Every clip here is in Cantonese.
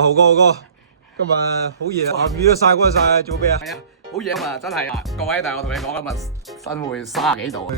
豪哥，今日好熱啊，雨都曬乾晒，做咩啊？係啊，好熱啊嘛，真係啊！各位，但係我同你講今日新會30幾度，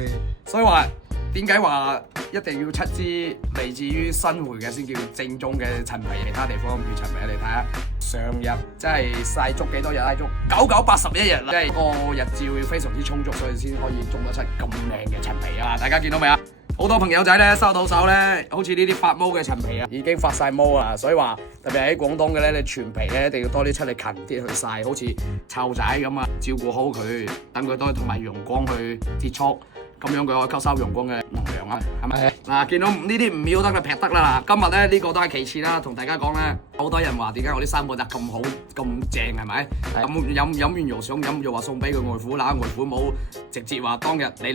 所以話點解話一定要出支嚟自於新會嘅先叫正宗嘅陳皮，其他地方唔叫陳皮。你睇下上日真係曬足幾多日啊？足991日啦，即係個日照非常之充足，所以先可以種得出咁靚嘅陳皮啊！大家見到未啊？好多朋友仔咧收到手咧，好似呢啲發毛嘅陳皮啊，已經發晒毛啦，所以話特別喺廣東嘅咧，你全皮咧一定要多啲出嚟勤啲去曬，好似臭仔咁啊，照顧好佢，等佢多啲同埋陽光去接觸，咁樣佢可以吸收陽光嘅能量啊，係咪？嗱，見到呢啲唔要得就劈得啦嗱，今日咧呢個都係其次啦，同大家講咧，好多人話點解我啲三寶雜咁好咁正係咪？咁飲完又想飲，又話送俾佢外父啦，外父冇直接話當日你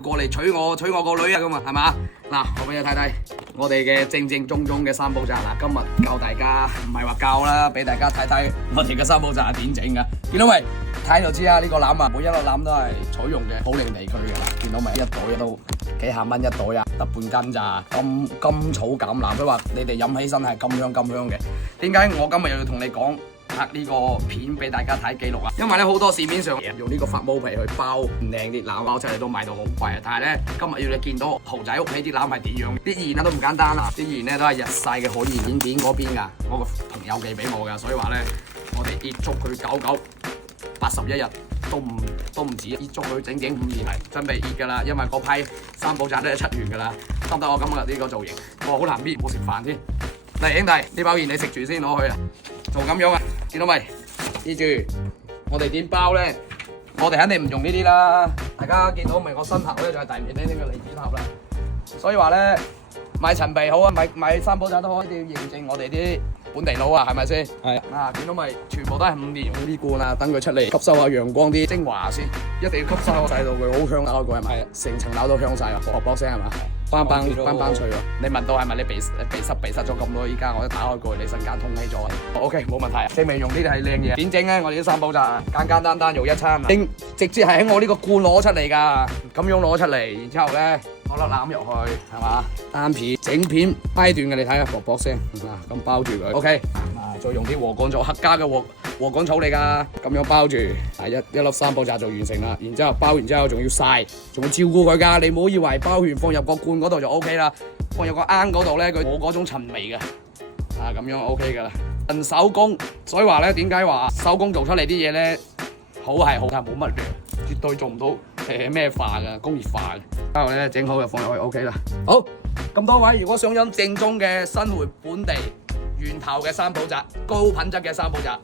過嚟娶我個女啊咁啊，係嘛？嗱，我俾你睇睇我哋嘅正宗嘅三寶雜嗱，今日教大家唔係話教啦，俾大家睇睇我哋嘅三寶雜係點整噶，見到未？睇就知啊！呢個籃啊，每一粒籃都係採用嘅普寧地區嘅啦，見到未？一袋都幾廿蚊一袋啊，得半斤咋？甘草橄欖，佢話你哋飲起身係咁香嘅。點解我今日又要同你講拍呢個片俾大家睇記錄啊？因為咧好多市面上用呢個發毛皮去包唔靚啲籃，包出嚟都賣到好貴啊！但係咧今日要你見到豪仔屋企啲籃係點樣？啲鹽啊都唔簡單啊！啲鹽咧都係日曬嘅海鹽片片嗰邊㗎，我個朋友寄俾我㗎，所以話咧我哋熱足佢81日都唔止，熱足佢整5年係準備熱㗎啦，因為嗰批三寶雜都係7元㗎啦，得唔得？我今日呢個造型，我好難搣，冇食飯添。嚟兄弟，呢包鹽你食住先攞去啊！就咁樣啊，見到未？記住，我哋點包咧？我哋肯定唔用呢啲啦。大家見到未？我身後咧就係大面呢個離子塔啦。所以話咧，買陳皮好啊，買三寶雜都好，一定要認證我哋啲本地佬啊，係咪先？係啊，見到咪全部都係5年用呢罐啊，等佢出嚟吸收下陽光啲精華先，一定要吸收晒到佢好香啊！嗰個係咪？成層樓都香晒啊，卜卜聲係嘛？班脆喎！你聞到係咪？你鼻塞咗咁耐，依家我一打開過，你瞬間通氣咗。OK， 冇問題。證明用呢啲係靚嘢。點整咧？我哋啲三寶雜簡單用一餐，直接係喺我呢個罐攞出嚟㗎，咁樣攞出嚟，然之後咧攞粒欖入去，係嘛？單片整片批段嘅，你睇下卜卜聲啊，咁包住佢。OK， 再用啲禾稈草，客家嘅禾稈草嚟㗎，咁樣包住，一粒三寶雜就完成啦。然之後包完之後仲要曬，仲要照顧佢㗎。你唔好以為包完放入個罐嗰度就 OK 啦，放入個罌嗰度咧，佢冇嗰種陳味嘅，咁樣 OK 㗎啦。純手工，所以話咧點解話手工做出嚟啲嘢咧好係好，但係冇乜量，絕對做唔到咩化㗎，工業化嘅。之後咧整好就放入去 OK 啦。好，咁多位如果想飲正宗嘅新會本地源頭嘅三寶雜，高品質嘅三寶雜，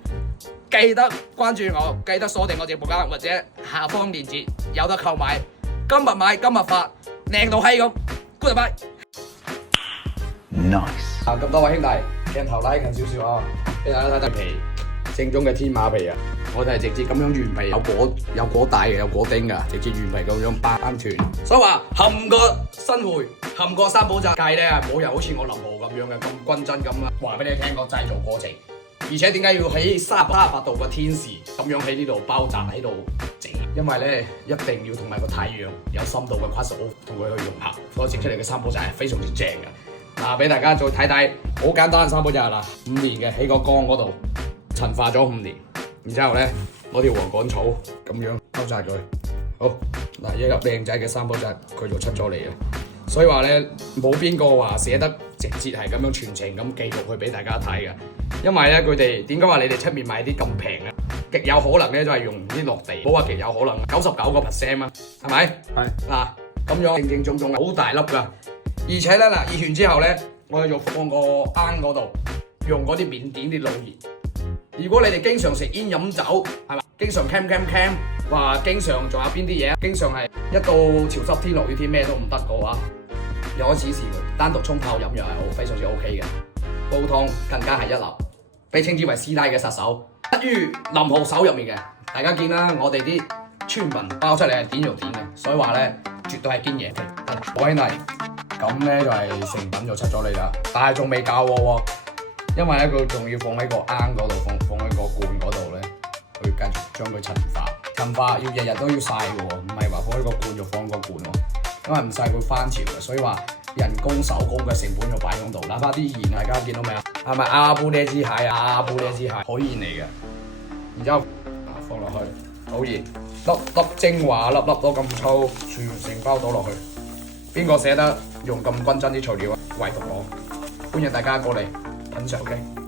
記得關注我，記得鎖定我直播間或者下方鏈接有得購買。今日買今日發，靚到閪咁 ，Goodbye。Nice。咁多位兄弟，鏡頭拉近少少啊，俾大家睇睇皮，正宗嘅天馬皮啊！我哋係直接咁樣原皮，有果帶嘅，有果丁㗎，直接原皮咁樣包團。所以話冚個新會，冚個三寶雜計咧，冇人好似我林豪咁樣嘅咁均真咁啊！話俾你聽個製造過程，而且點解要喺38度嘅天時咁樣喺呢度包紮喺度整？因為咧一定要同埋個太陽有深度嘅跨度同佢去融合，所以整出嚟嘅三寶雜係非常之正嘅。嗱，俾大家再睇睇，好簡單嘅三寶雜啦，5年嘅喺個缸嗰度陳化咗5年，然之後咧攞條禾稈草咁樣包紮佢。好，嗱，一粒靚仔嘅三寶雜佢就出咗嚟啦。所以話咧冇邊個話寫得直接係咁樣全程咁記錄去俾大家睇嘅，因為咧佢哋點解話你哋出面買啲咁平咧？極有可能咧就係用啲落地，冇話極有可能99% 啊，係咪？係嗱，咁樣正宗好大粒㗎，而且咧嗱熱完之後咧，我哋就放個罌嗰度，用嗰啲緬甸啲老鹽。如果你哋經常食煙飲酒，係嘛？經常 cam， 話經常仲有邊啲嘢？經常係一到潮濕天落雨天咩都唔得嘅話，又可以試試佢，單獨沖泡飲又係好非常之 OK 嘅，煲湯更加係一流，被稱之為師奶嘅殺手，不於林豪手入面嘅。大家見啦，我哋啲村民包出嚟係點就點嘅，所以話咧絕對係堅嘢。各位兄弟，咁咧就係成品就出咗嚟啦，但係仲未夠喎。因為咧佢仲要放喺個罌嗰度，放喺個罐嗰度咧，去繼續將佢陳化。陳化要日日都要曬嘅喎，唔係話放喺個罐就放個罐喎，因為唔曬會翻潮嘅，所以話人工手工嘅成本就擺喺度。哪怕啲鹽，大家見到未啊？係咪阿布列茲蟹啊？阿布列茲蟹海鹽嚟嘅，然之後放落去，好熱，粒粒精華，粒粒都咁粗，全成包倒落去。邊個捨得用咁均真啲材料啊？唯獨我，歡迎大家過嚟品嚐，OK。